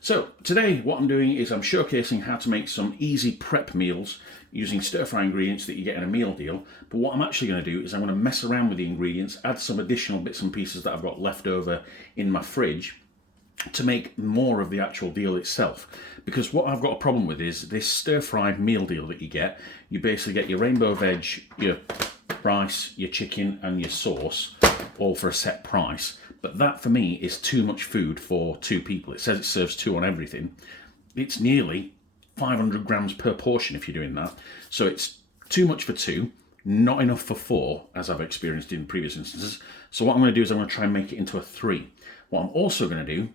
So today what I'm doing is I'm showcasing how to make some easy prep meals using stir-fry ingredients that you get in a meal deal. But what I'm actually going to do is I'm going to mess around with the ingredients, add some additional bits and pieces that I've got left over in my fridge to make more of the actual deal itself. Because what I've got a problem with is this stir-fried meal deal that you get. You basically get your rainbow veg, your rice, your chicken and your sauce all for a set price. But that for me is too much food for two people. It says it serves two on everything. It's nearly 500 grams per portion if you're doing that. So it's too much for two, not enough for four, as I've experienced in previous instances. So what I'm going to do is I'm going to try and make it into a 3. What I'm also going to do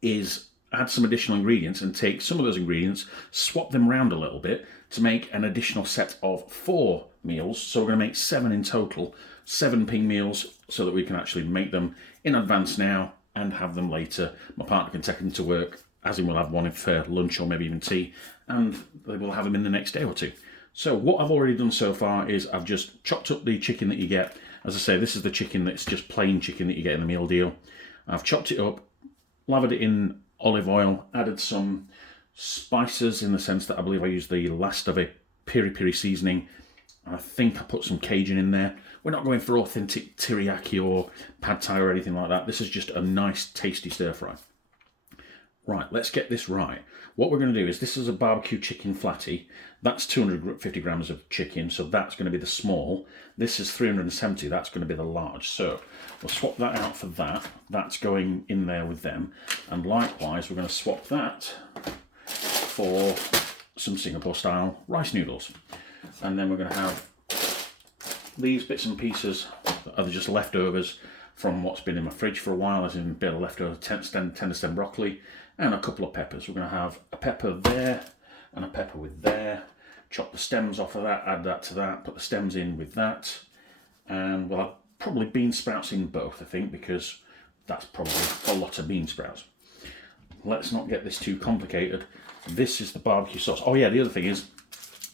is add some additional ingredients and take some of those ingredients, swap them around a little bit to make an additional set of 4 meals. So we're going to make 7 in total, 7 ping meals, so that we can actually make them in advance now and have them later. My partner can take them to work, as in we'll have one for lunch or maybe even tea, and we'll have them in the next day or two. So what I've already done so far is I've just chopped up the chicken that you get. As I say, this is the chicken that's just plain chicken that you get in the meal deal. I've chopped it up, lathered it in olive oil, added some spices in the sense that I believe I used the last of a piri-piri seasoning. And I think I put some Cajun in there. We're not going for authentic teriyaki or pad thai or anything like that. This is just a nice, tasty stir fry. Right, let's get this right. What we're going to do is, this is a barbecue chicken flatty. That's 250 grams of chicken, so that's going to be the small. This is 370, that's going to be the large. So we'll swap that out for that. That's going in there with them. And likewise, we're going to swap that for some Singapore style rice noodles. And then we're going to have these bits and pieces that are just leftovers from what's been in my fridge for a while, as in a bit of leftover tender stem broccoli and a couple of peppers. We're going to have a pepper there and a pepper with there. Chop the stems off of that, add that to that, put the stems in with that. And we'll have probably bean sprouts in both, I think, because that's probably a lot of bean sprouts. Let's not get this too complicated. This is the barbecue sauce. Oh yeah, the other thing is,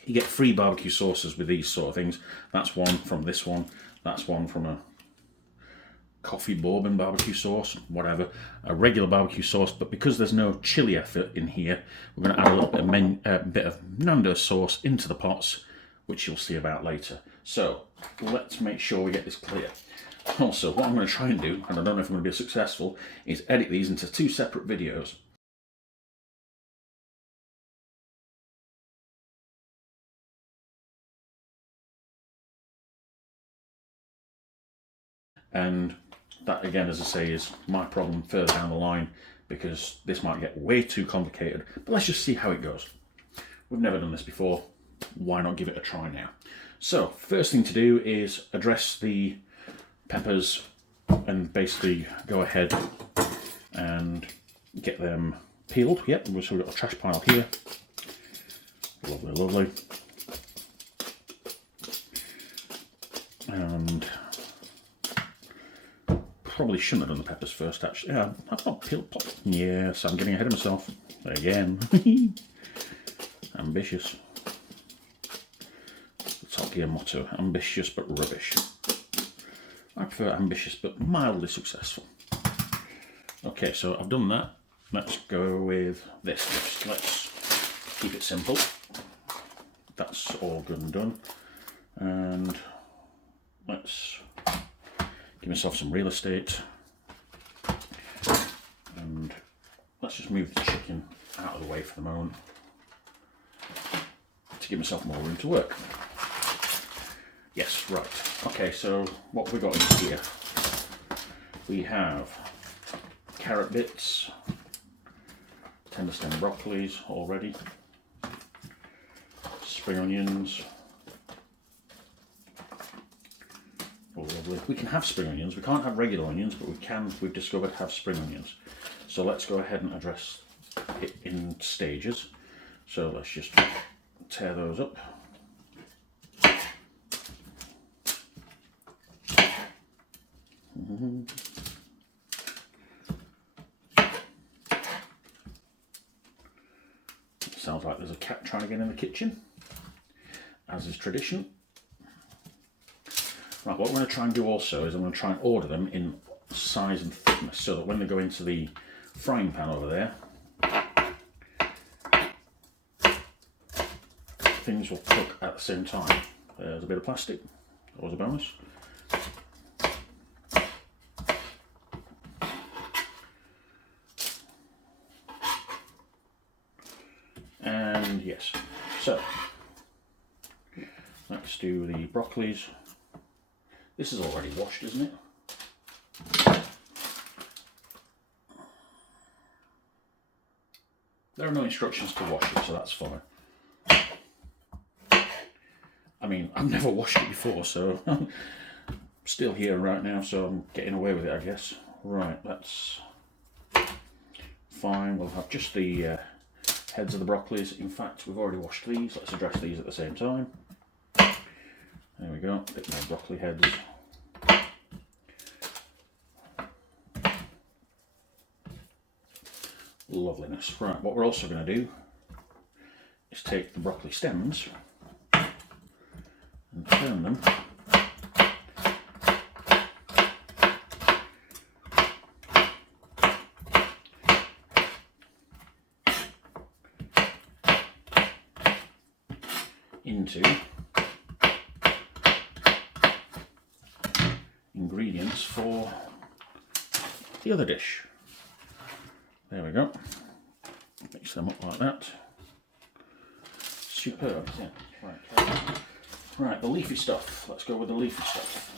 you get free barbecue sauces with these sort of things. That's one from this one. That's one from a coffee bourbon barbecue sauce, whatever. A regular barbecue sauce, but because there's no chili effort in here, we're going to add a little bit of Nando's sauce into the pots, which you'll see about later. So let's make sure we get this clear. Also, what I'm going to try and do, and I don't know if I'm going to be successful, is edit these into 2 separate videos. And that, again, as I say, is my problem further down the line, because this might get way too complicated. But let's just see how it goes. We've never done this before. Why not give it a try now? So, first thing to do is address the peppers and basically go ahead and get them peeled. Yep, so we've got a trash pile here. Lovely, lovely. And probably shouldn't have done the peppers first, actually. Yeah, I've not peeled pop. Yes, I'm getting ahead of myself. Again. Ambitious. The Top Gear motto. Ambitious but rubbish. I prefer ambitious but mildly successful. Okay, so I've done that. Let's go with this next. Let's keep it simple. That's all good and done. And let's give myself some real estate, and let's just move the chicken out of the way for the moment to give myself more room to work. Yes, right. Okay, so what have we got in here? We have carrot bits, tender stem broccolis already, spring onions. Oh, lovely. We can have spring onions. We can't have regular onions, but we can, we've discovered, have spring onions. So let's go ahead and address it in stages. So let's just tear those up. Sounds like there's a cat trying to get in the kitchen, as is tradition. Right, what we're going to try and do also is I'm going to try and order them in size and thickness, so that when they go into the frying pan over there, things will cook at the same time. There's a bit of plastic, always a bonus. And yes, so let's do the broccolis. This is already washed, isn't it? There are no instructions to wash it, so that's fine. I mean, I've never washed it before, so I'm still here right now, so I'm getting away with it, I guess. Right, that's fine. We'll have just the heads of the broccolis. In fact, we've already washed these. Let's address these at the same time. There we go, a bit more broccoli heads. Loveliness. Right, what we're also going to do is take the broccoli stems and turn them into ingredients for the other dish. There we go. Mix them up like that. Superb, isn't it? Right, the leafy stuff. Let's go with the leafy stuff.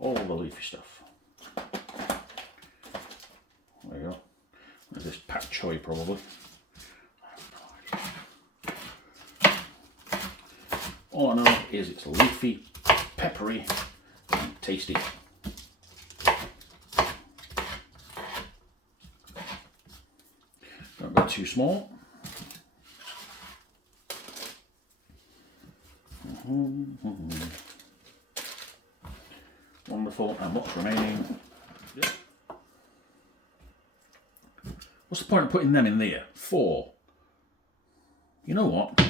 All the leafy stuff. There you go. There's this pak choy probably. All I know is it's leafy, peppery, and tasty. Don't go too small. Wonderful, and what's remaining? What's the point of putting them in there? 4. You know what?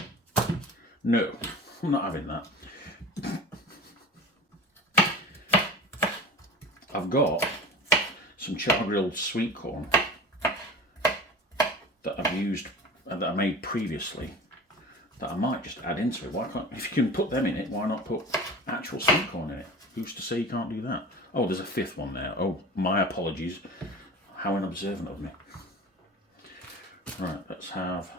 No. I'm not having that. I've got some char-grilled sweet corn that I've used, that I made previously, that I might just add into it. Why can't, if you can put them in it, why not put actual sweet corn in it? Who's to say you can't do that? Oh, there's a 5th one there. Oh, my apologies. How unobservant of me. Right, let's have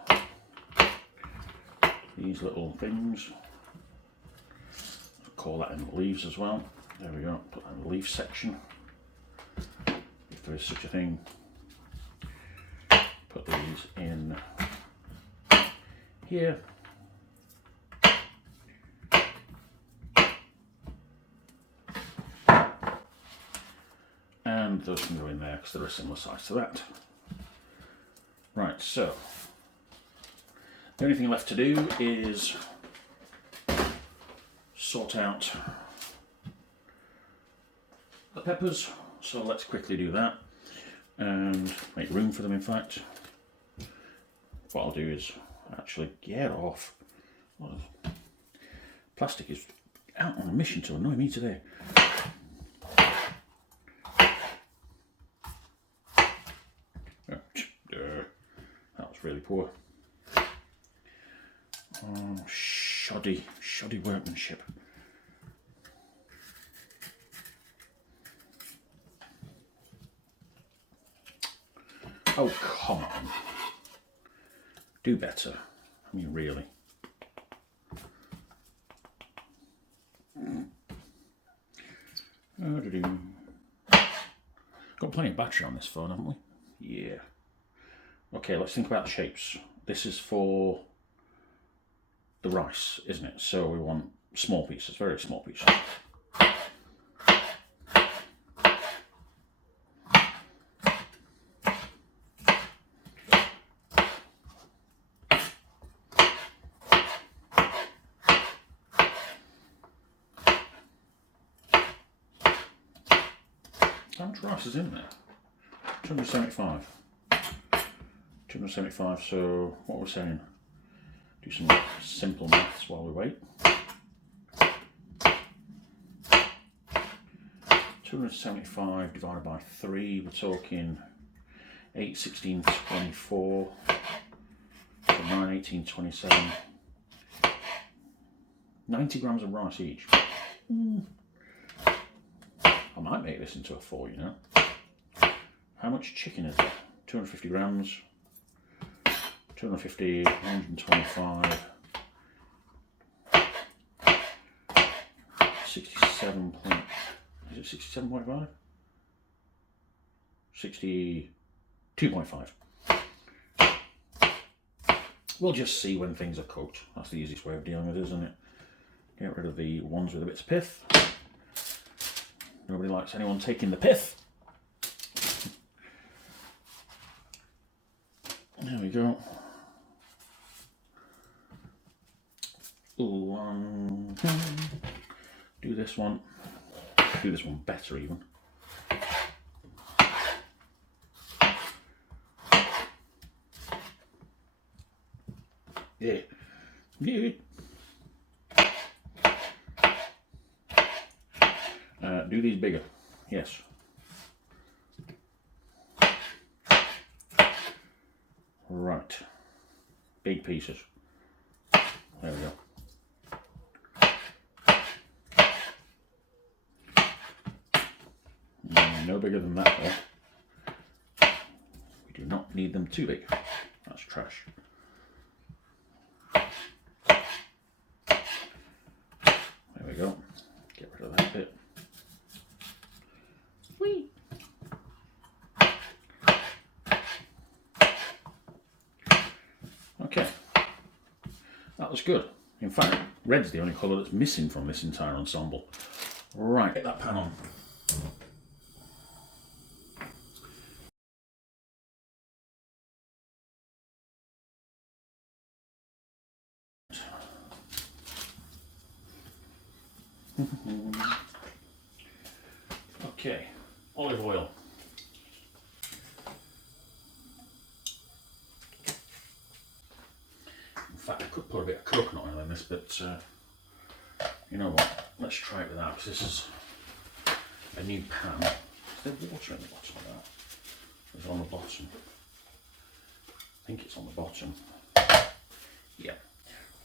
these little things. Call that in the leaves as well. There we go, put that in the leaf section. If there is such a thing. Put these in here. And those can go in there because they're a similar size to that. Right, so the only thing left to do is sort out the peppers, so let's quickly do that and make room for them. In fact, what I'll do is actually get off. Plastic is out on a mission to annoy me today. That was really poor. Oh, shoddy workmanship. Oh, come on. Do better. I mean, really. Got plenty of battery on this phone, haven't we? Yeah. Okay, let's think about the shapes. This is for the rice, isn't it? So we want small pieces, very small pieces. How much rice is in there? 275. 275, so what we're saying, do some simple maths while we wait. 275 divided by 3, we're talking 8, 16, 24, 9, 18, 27, 90 grams of rice each. I might make this into a 4, you know. How much chicken is there? 250 grams, 250, 125, 67 point, is it 67.5? 62.5. We'll just see when things are cooked. That's the easiest way of dealing with it, isn't it? Get rid of the ones with a bit of pith. Nobody likes anyone taking the pith. There we go. Do this one. Do this one better even. Yeah. Yeah. Do these bigger. Yes. Right. Big pieces. There we go. No bigger than that though. We do not need them too big. That's trash. There we go. Get rid of that bit. Whee! Okay. That was good. In fact, red's the only colour that's missing from this entire ensemble. Right, get that pan on. Okay, olive oil. In fact, I could put a bit of coconut oil in this, but you know what? Let's try it without, because this is a new pan. Is there water in the bottom of that? Is it on the bottom? I think it's on the bottom. Yeah.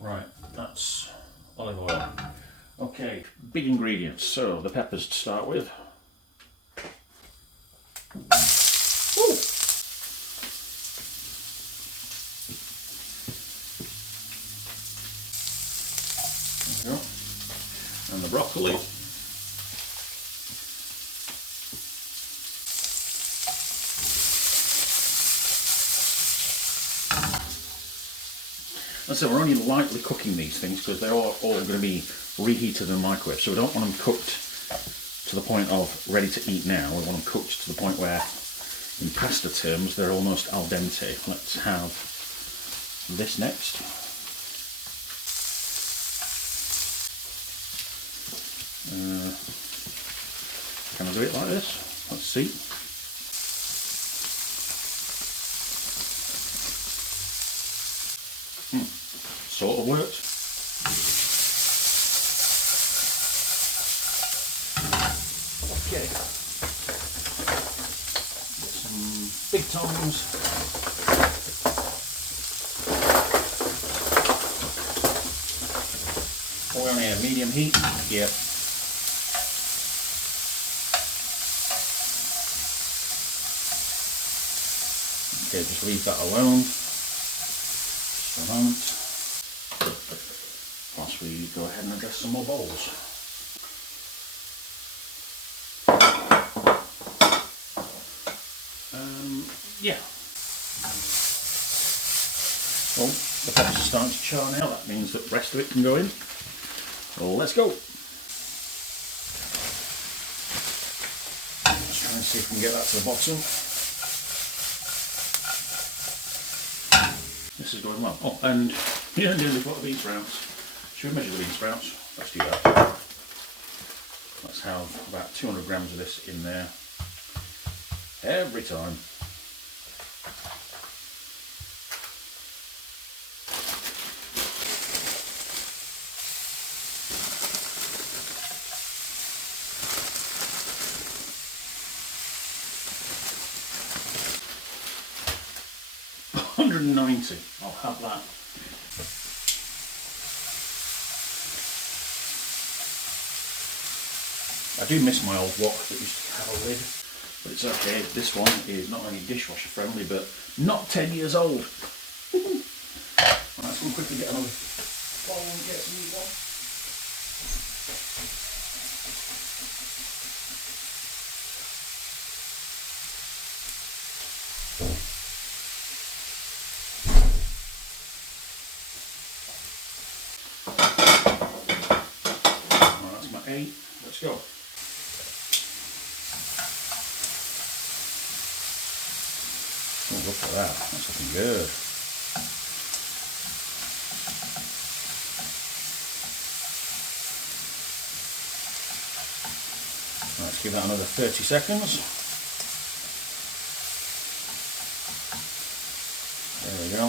Right, that's olive oil. Okay, big ingredients. So the peppers to start with. Ooh. There we go. And the broccoli. And so we're only lightly cooking these things because they're all going to be reheated in the microwave. So we don't want them cooked to the point of ready to eat now. We want them cooked to the point where, in pasta terms, they're almost al dente. Let's have this next. Can I do it like this? Let's see. Sort of worked. Okay. Get some big tongs. We're on a medium heat. Yep. Okay, just leave that alone. Just a moment. Whilst we go ahead and address some more bowls. Yeah. Well, the peppers are starting to char now. That means that the rest of it can go in. Well, let's go. Let's try and see if we can get that to the bottom. This is going well. Oh, and yeah, we've got the bean sprouts. Should we measure the bean sprouts? Let's do that. Let's have about 200 grams of this in there every time. 190. I'll have that. I do miss my old wok that used to have a lid, but it's okay. This one is not only dishwasher friendly, but not 10 years old. Right, let's go quickly get another bowl and get some new one. Right, that's my 8. Let's go. Oh, look at that. That's looking good. Let's give that another 30 seconds. There we go.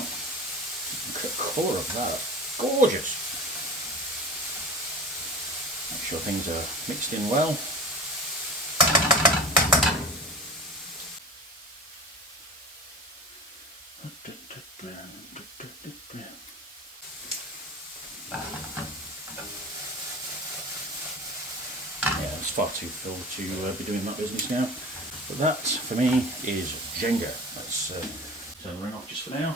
Look at the colour of that. Gorgeous. Make sure things are mixed in well. Yeah, it's far too full to be doing that business now. But that, for me, is Jenga. Let's turn the ring off just for now.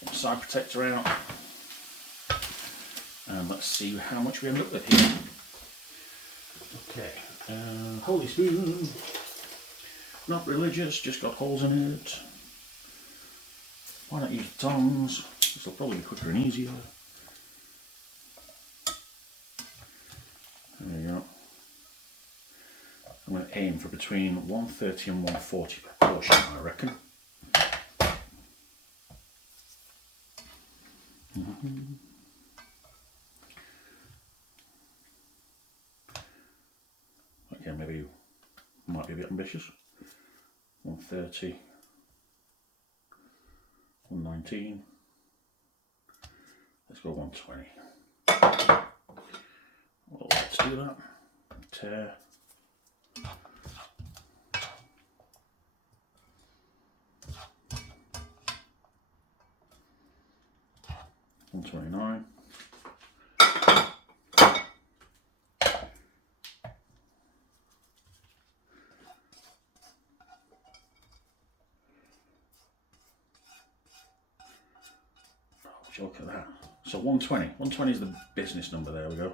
Get the side protector out. And let's see how much we end up with here. Okay, holy spoon. Not religious, just got holes in it. Why not use tongs? This will probably be quicker and easier. There you go. I'm going to aim for between 130 and 140 per portion, I reckon. Okay, maybe might be a bit ambitious. 130, 119. Let's go 120. Well, let's do that. Tear. 129. Look at that. So 120. 120 is the business number. There we go.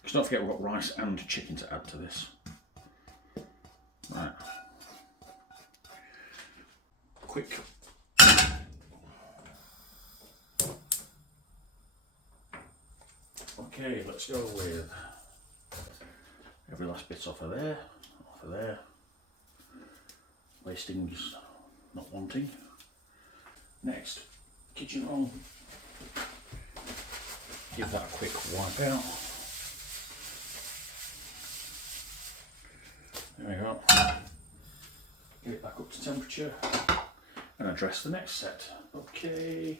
Because don't forget we've got rice and chicken to add to this. Right. Quick. Okay, let's go with every last bit off of there, Wasting's not wanting. Next, kitchen roll. Give that a quick wipe out. There we go. Get it back up to temperature and address the next set. Okay,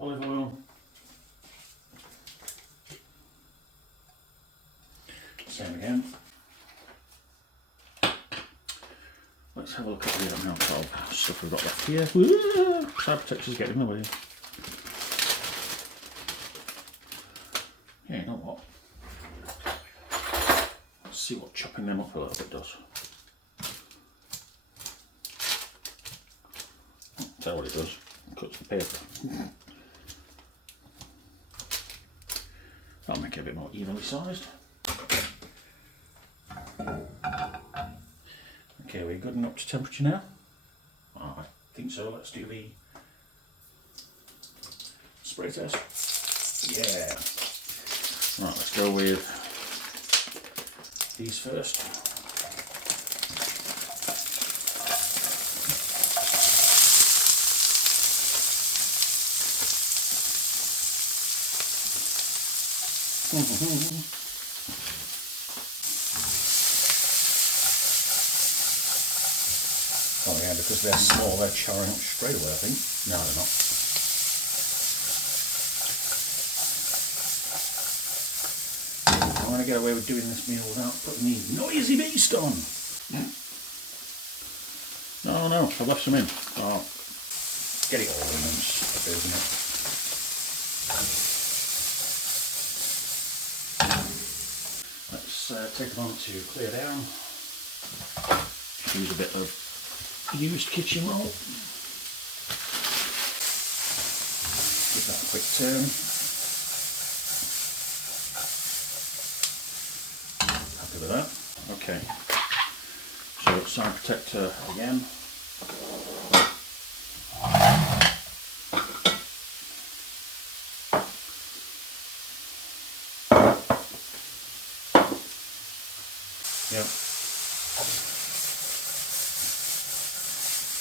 olive oil. Same again. Let's have a look at the amount of stuff we've got left here. Woo! Side protector's getting in the way. Yeah, you know what? Let's see what chopping them up a little bit does. Tell what it does. It cuts the paper. That'll make it a bit more evenly sized. Okay, we're good and up to temperature now? Oh, I think so. Let's do the spray test. Yeah. Right, let's go with these first. Oh yeah, because they're small, they're charring up straight away, I think. No, they're not. I'm going to get away with doing this meal without putting the noisy beast on. No, I've left some in. Oh. Get it all in once, isn't it? Let's take them on to clear down. Use a bit of used kitchen roll. Give that a quick turn. Happy with that. Okay. So side protector again. Yep.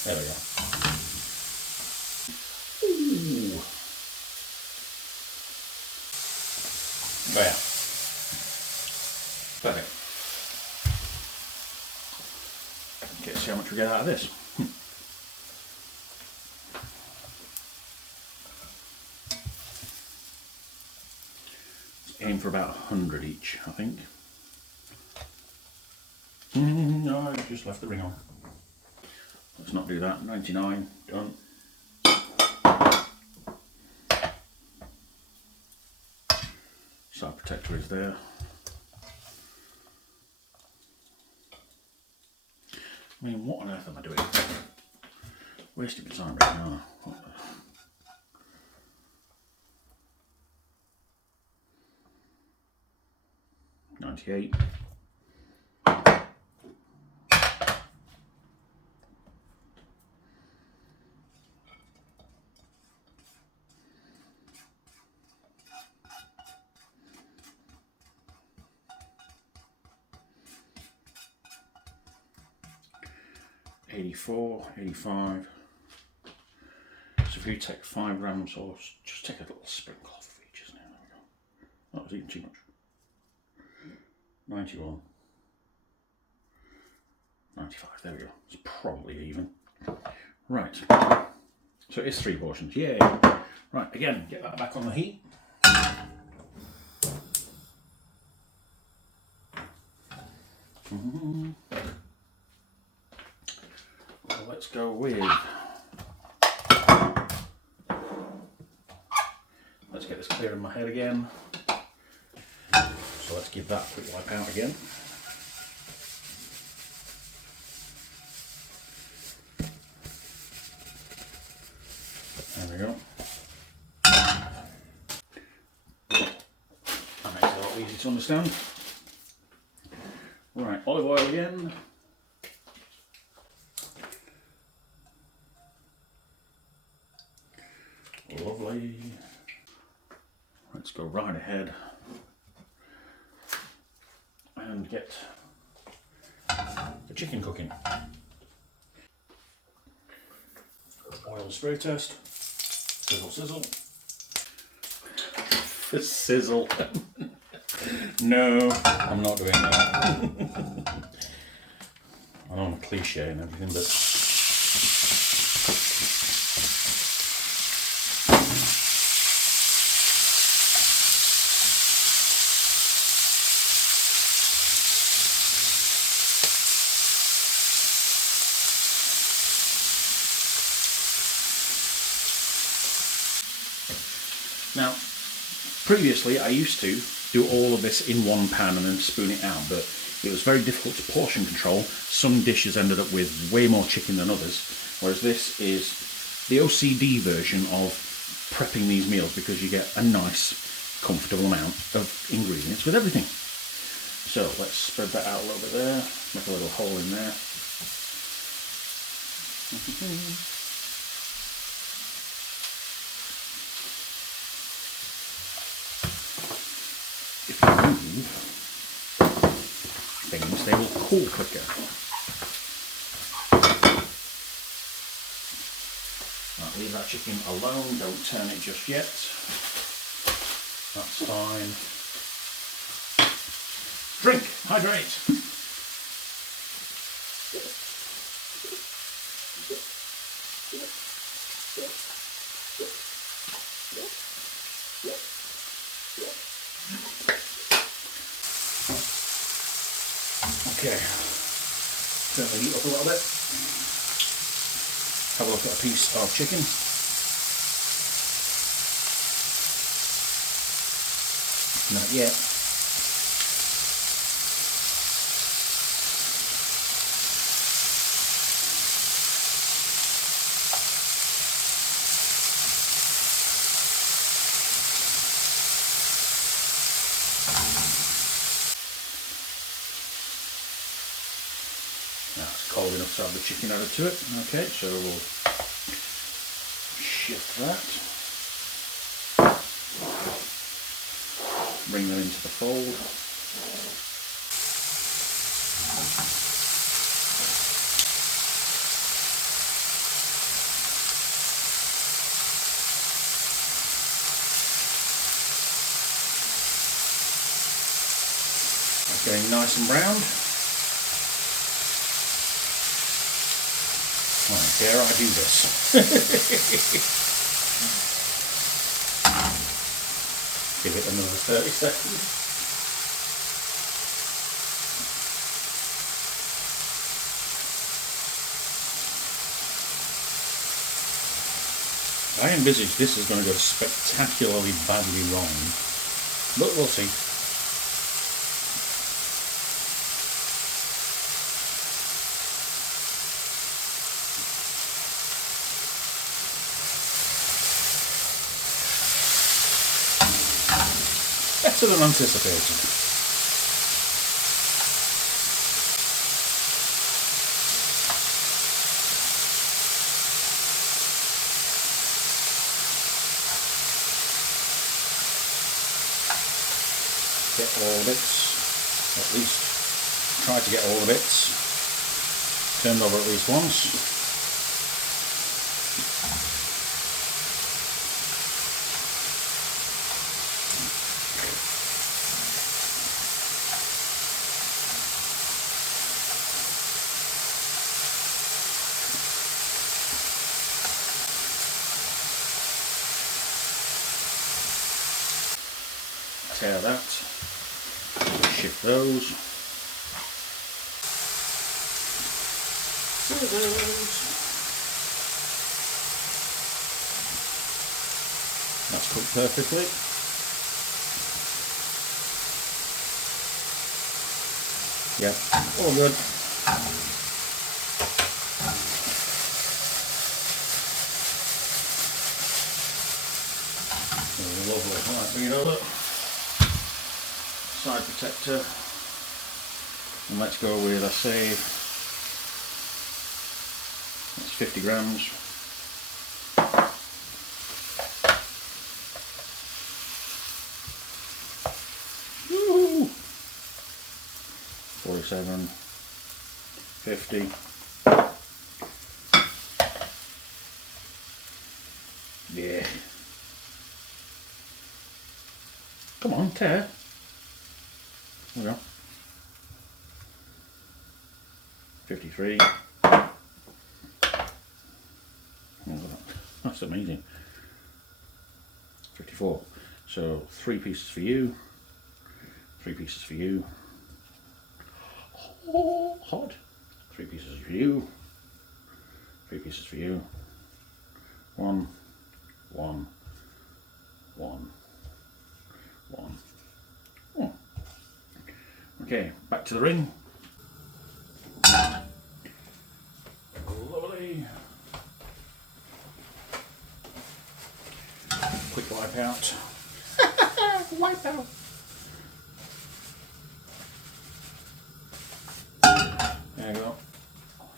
There we go. Ooh. Oh yeah. Perfect. Okay, see how much we get out of this. Aim for about 100 each, I think. No, I just left the ring on. Let's not do that. 99, done. Side protector is there. I mean, what on earth am I doing? Wasting my time right now. 98. $84, $85. So if you take 5 grams or just take a little sprinkle off of each, isn't it? There we go. That was even too much. 91. 95, there we go. It's probably even. Right. So it is 3 portions. Yay. Right, again, get that back on the heat. Well, let's go with. Let's get this clear in my head again. So let's give that a quick wipe out again. There we go. That makes it a lot easier to understand. Right, olive oil again. Lovely. Let's go right ahead and get the chicken cooking. Oil spray test. Sizzle, sizzle. The sizzle. No, I'm not doing that. I know I'm a cliche and everything, but now, previously I used to do all of this in one pan and then spoon it out, but it was very difficult to portion control. Some dishes ended up with way more chicken than others, whereas this is the OCD version of prepping these meals because you get a nice, comfortable amount of ingredients with everything. So let's spread that out a little bit there, make a little hole in there. If you move things, they will cool quicker. Right, leave that chicken alone, don't turn it just yet. That's fine. Drink, hydrate. Okay, turn the heat up a little bit. Have a look at a piece of chicken. Not yet. That's cold enough to have the chicken added to it. Okay, so we'll shift that. Bring them into the fold. That's getting nice and browned. Right, dare I do this? Give it another 30 seconds. I envisage this is going to go spectacularly badly wrong, but we'll see. Better than anticipated. Get all the bits, at least try to get all the bits turned over at least once. Tear that, shift those. That's cooked perfectly. Yeah, all good. Lovely. Right, bring it over. Side protector, and let's go with, I say, that's 50 grams. Woo! 47, 50. Yeah. Come on, tear. There we go. 53. That's amazing. 54. So 3 pieces for you. 3 pieces for you. Oh, hot. 3 pieces for you. 3 pieces for you. 1, 1, 1, 1. Oh. Okay, back to the ring. Lovely. Quick wipe out. Wipe out. There you go.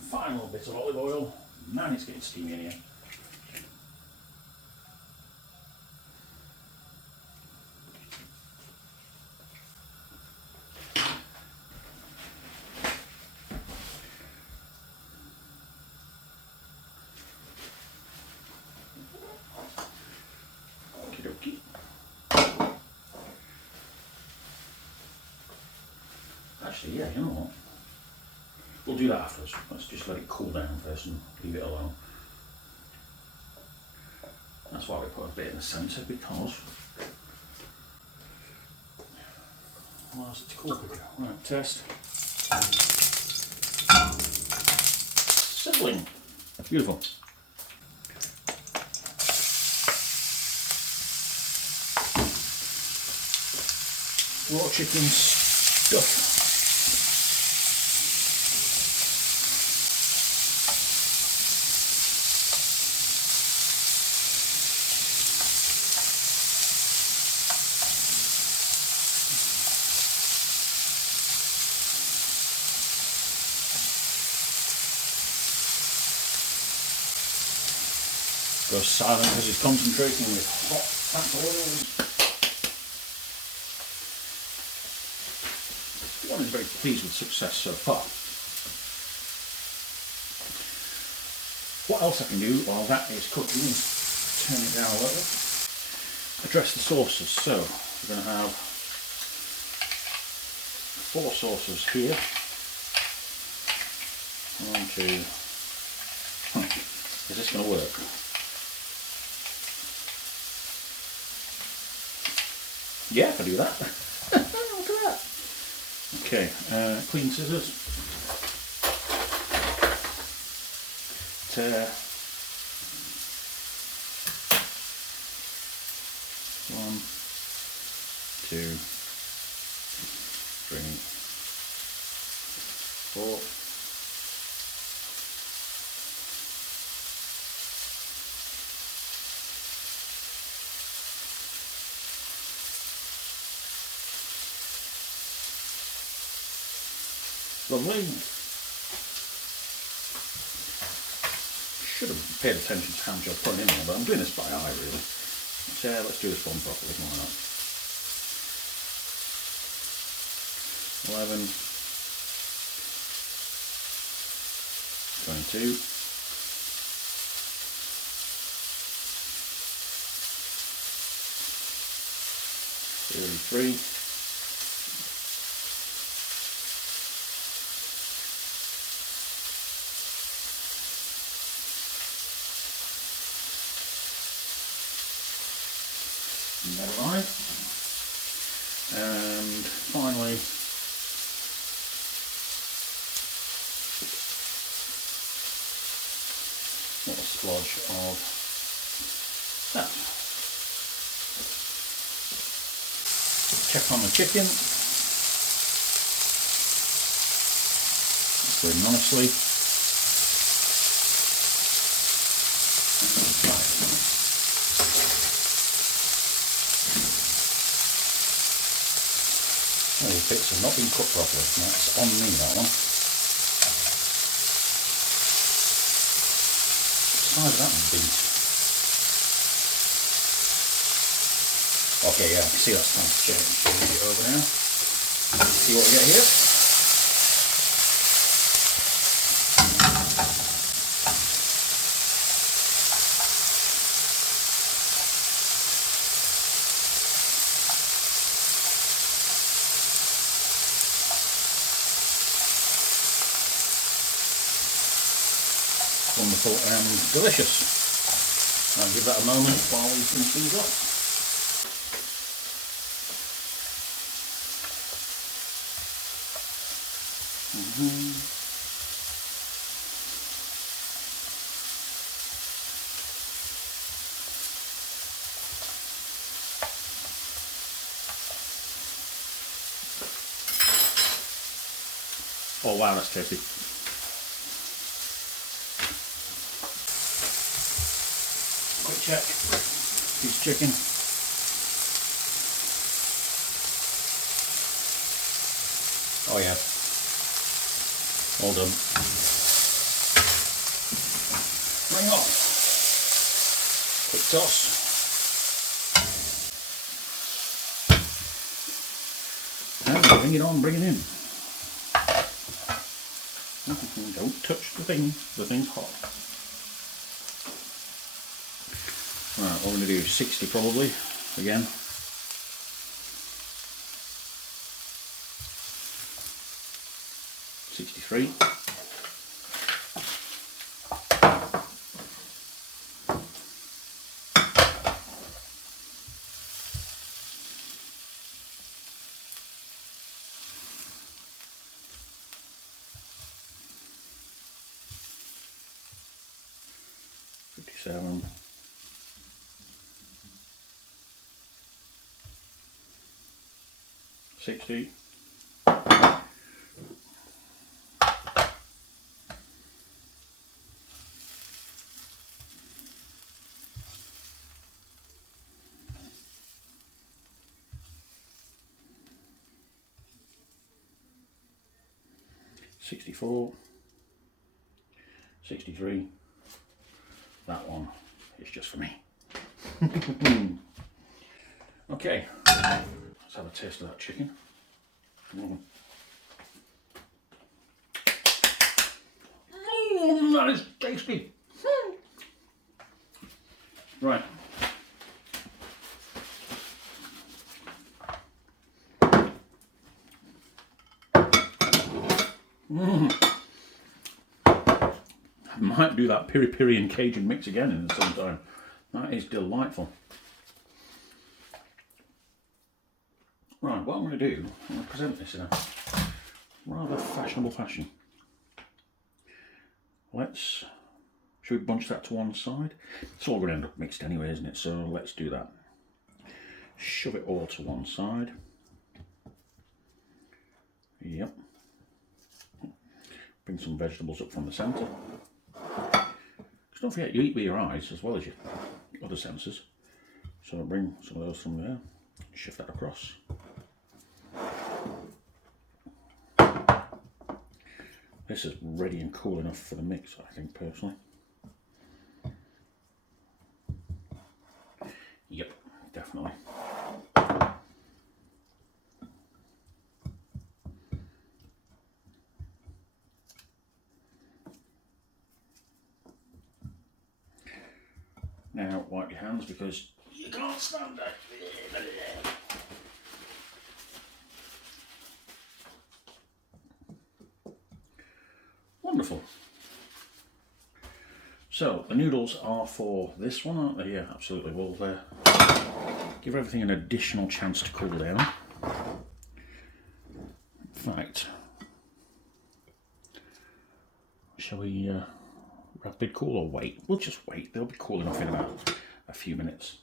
Final bit of olive oil. Man, it's getting steamy in here. Actually, yeah, you know what? We'll do that afterwards. Let's just let it cool down first and leave it alone. That's why we put a bit in the centre, because whilst it's cool. Right, test. Sizzling. Beautiful. raw chicken stuff. Goes silent because he's concentrating with hot fat oils. One is very pleased with success so far. What else I can do while that is cooking is turn it down a little. Address the sauces. So we're going to have 4 sauces here. 1, 2. Is this going to work? Yeah, I can do that. Look at that. Okay, clean scissors. Tear. 1, 2, 3, 4. Lovely. Should have paid attention to how much I was putting in there, but I'm doing this by eye really. So let's do this one properly. Why not? 11, 22, 33. Never mind. And finally, a little splodge of that. Check on the chicken. It's doing nicely. Oh, the bits have not been cooked properly. That's on me, that one. What size of that beat? Okay, yeah, I can see that's time to change it over now. See what we get here. Wonderful and delicious. I'll give that a moment while we finish these off. Oh wow, that's tasty. Quick check. Piece of chicken. Oh yeah. All done. Bring off. Quick toss. And bring it on, bring it in. Don't touch the thing's hot. Right, what we're going to do is 60 probably, again. 63. $57. 60. 60. $64, $63. That one is just for me. Okay, let's have a taste of that chicken. That is tasty. Right. I might do that piri piri and Cajun mix again in the summertime. That is delightful. Right, what I'm going to do, I'm going to present this in a rather fashionable fashion. Should we bunch that to one side? It's all going to end up mixed anyway, isn't it? So let's do that. Shove it all to one side. Yep. Bring some vegetables up from the centre. Because don't forget, you eat with your eyes as well as your other senses. So bring some of those from there. Shift that across. This is ready and cool enough for the mix, I think, personally. Yep, definitely. Now wipe your hands because you can't stand it. Wonderful. So the noodles are for this one, aren't they? Yeah, absolutely. We'll give everything an additional chance to cool down. In fact, shall we rapid cool or wait? We'll just wait. They'll be cool enough in about a few minutes.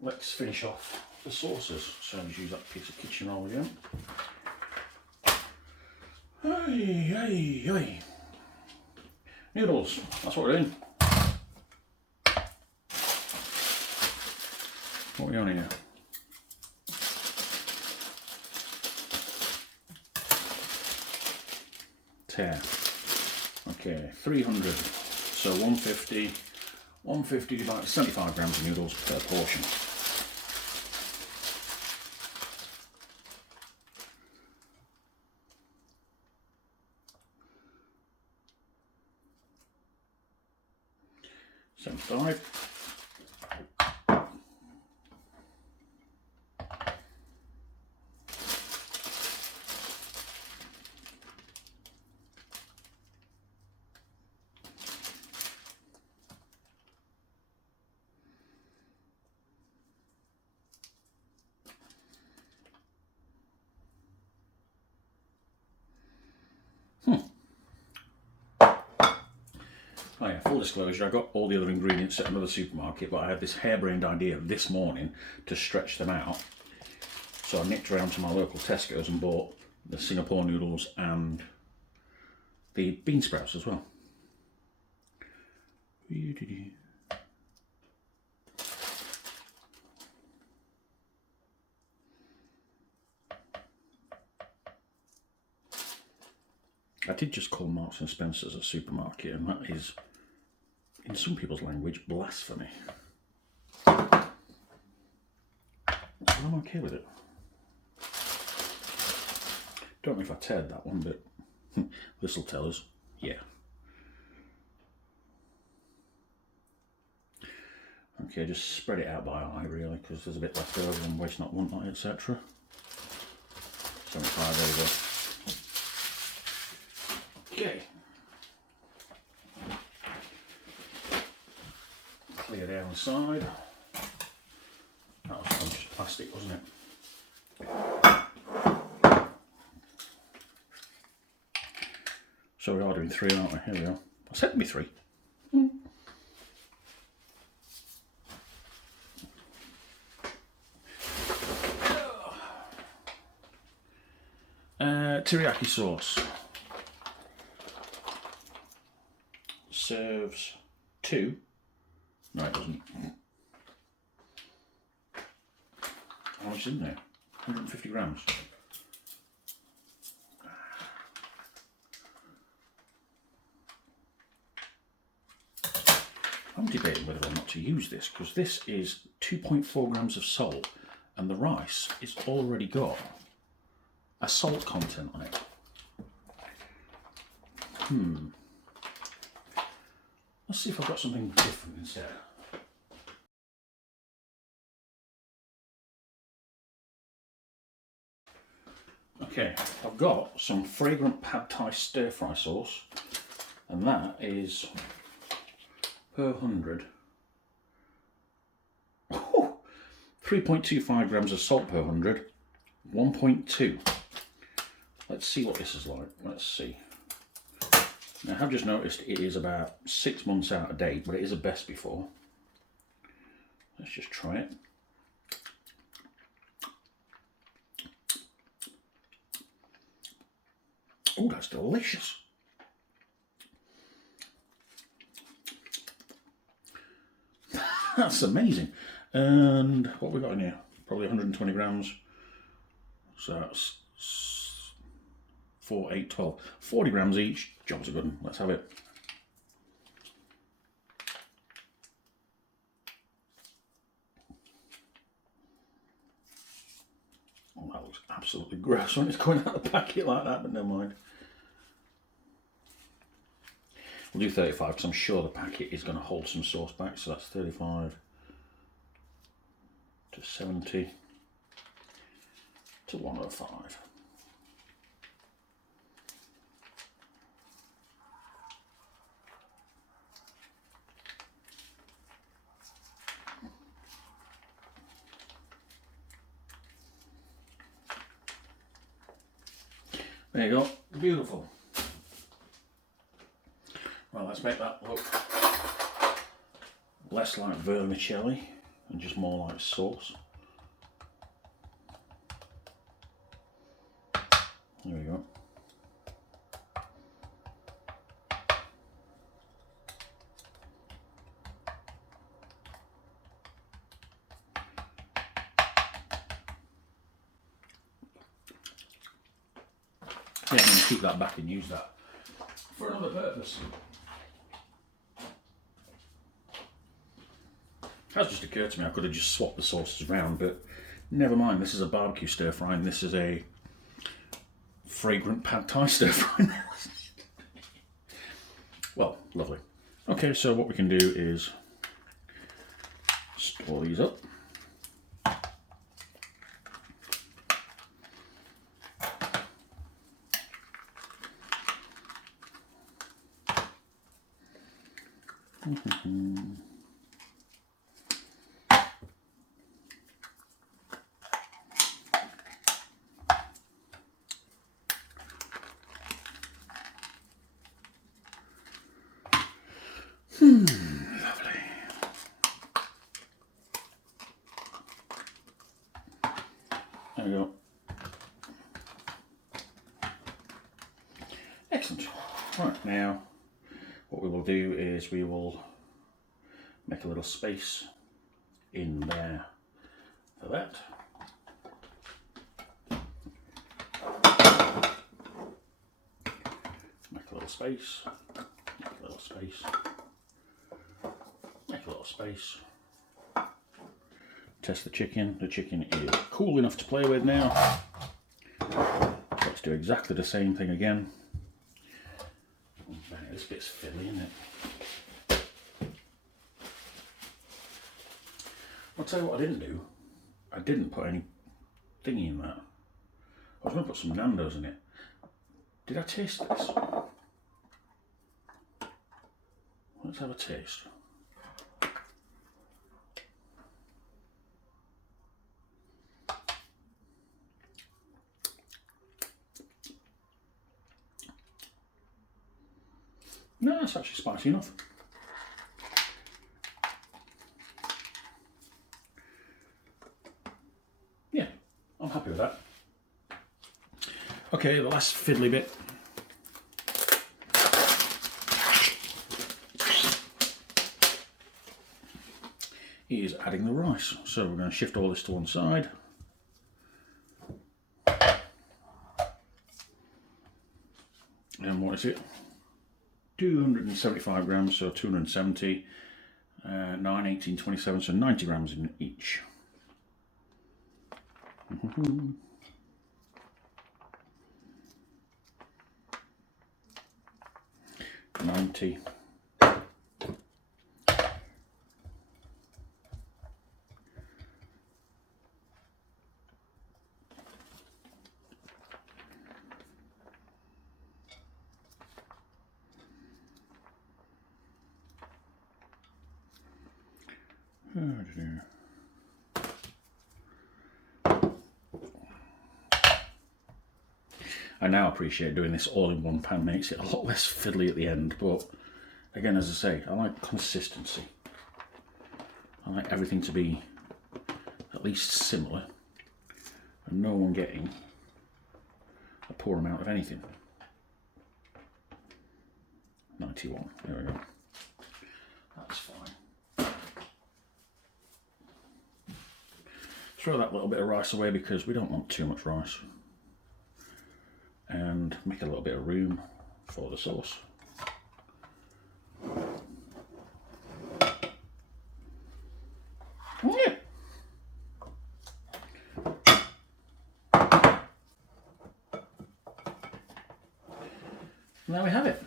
Let's finish off the sauces. So I'll use that piece of kitchen roll again. Hey. Noodles, that's what we're doing. What are we on here? Tear. Okay, 300. So 150 divided by 75 grams of noodles per portion. $75. Oh yeah, full disclosure, I got all the other ingredients at another supermarket, but I had this harebrained idea this morning to stretch them out. So I nipped around to my local Tesco's and bought the Singapore noodles and the bean sprouts as well. I did just call Marks and Spencer's a supermarket, and that is, in some people's language, blasphemy. But I'm okay with it. Don't know if I teared that one, but this'll tell us. Yeah. Okay, just spread it out by eye really, because there's a bit left over and waste not, want not, etc. 75, there we go. Okay. Clear down the side. That was just plastic, wasn't it? So we are doing 3, aren't we? Here we are. I said it'd be 3. teriyaki sauce. Serves 2. No, it doesn't. How much is in there? 150 grams. I'm debating whether or not to use this, because this is 2.4 grams of salt and the rice is already got a salt content on it. Let's see if I've got something different instead. Okay, I've got some fragrant pad thai stir fry sauce, and that is per 100. 3.25 grams of salt per 100, 1.2. Let's see what this is like. Let's see. Now, I have just noticed it is about 6 months out of date, but it is a best before. Let's just try it. Oh, that's delicious. That's amazing. And what have we got in here? Probably 120 grams. So that's 4, 8, 12. 40 grams each. Job's a good one. Let's have it. Oh, that looks absolutely gross when it's coming out of the packet like that, but never mind. We'll do 35 because I'm sure the packet is going to hold some sauce back. So that's 35 to 70 to 105. There you go, beautiful. Well, let's make that look less like vermicelli and just more like sauce. There we go. Yeah, I'm going to keep that back and use that for another purpose. It has just occurred to me I could have just swapped the sauces around, but never mind. This is a barbecue stir fry and this is a fragrant pad thai stir fry. Well, lovely. Okay, so what we can do is store these up. Lovely. There we go. Excellent. Right, now what we will do is we will make a little space in there for that. Make a little space, make a little space, make a little space. Test the chicken. The chicken is cool enough to play with now. Let's do exactly the same thing again. Oh, man, this bit's fiddly, isn't it? I'll tell you what I didn't do. I didn't put any thingy in that. I was going to put some Nando's in it. Did I taste this? Let's have a taste. No, that's actually spicy enough. Yeah, I'm happy with that. Okay, the last fiddly bit is adding the rice. So we're going to shift all this to one side. And what is it? 275 grams, so 270, 9, 18, 27, so 90 grams in each. 90. I now appreciate doing this all in one pan, makes it a lot less fiddly at the end, but again, as I say, I like consistency. I like everything to be at least similar and no one getting a poor amount of anything. 91, there we go. That's fine. Throw that little bit of rice away because we don't want too much rice. And make a little bit of room for the sauce. Yeah. And there we have it.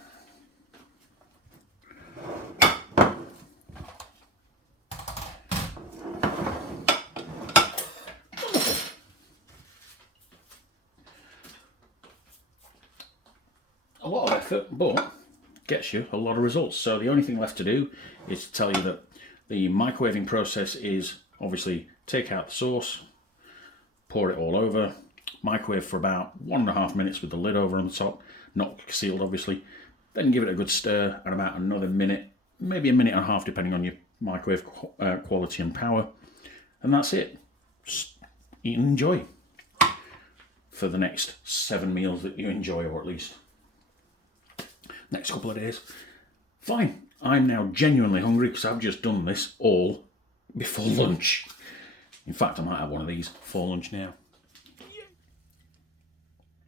A lot of effort, but gets you a lot of results. So the only thing left to do is to tell you that the microwaving process is obviously take out the sauce, pour it all over, microwave for about 1.5 minutes with the lid over on the top, not sealed obviously, then give it a good stir and about another minute, maybe a minute and a half depending on your microwave quality and power, and that's it. Just eat and enjoy for the next 7 meals that you enjoy, or at least next couple of days. Fine, I'm now genuinely hungry because I've just done this all before lunch. In fact, I might have one of these for lunch now.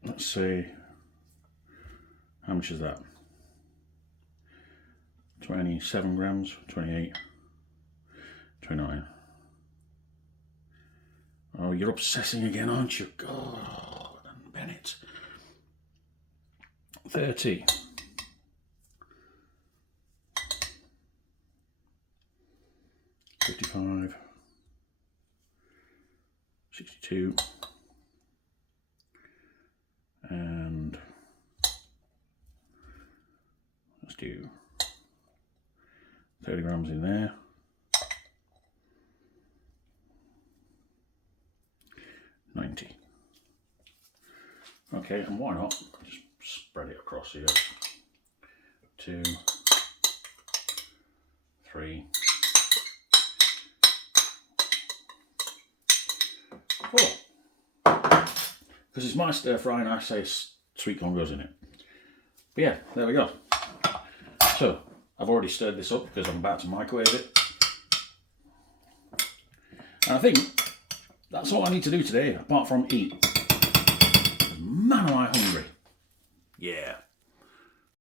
Let's see, how much is that? 27 grams, 28, 29. Oh, you're obsessing again, aren't you? God, and Bennett. 30. 55, 62, and let's do 30 grams in there. 90. Okay, and why not just spread it across here. 2, 3, 4. Because it's my stir fry and I say sweet corn goes in it. But yeah, there we go. So I've already stirred this up because I'm about to microwave it. And I think that's all I need to do today, apart from eat. Man, am I hungry. Yeah.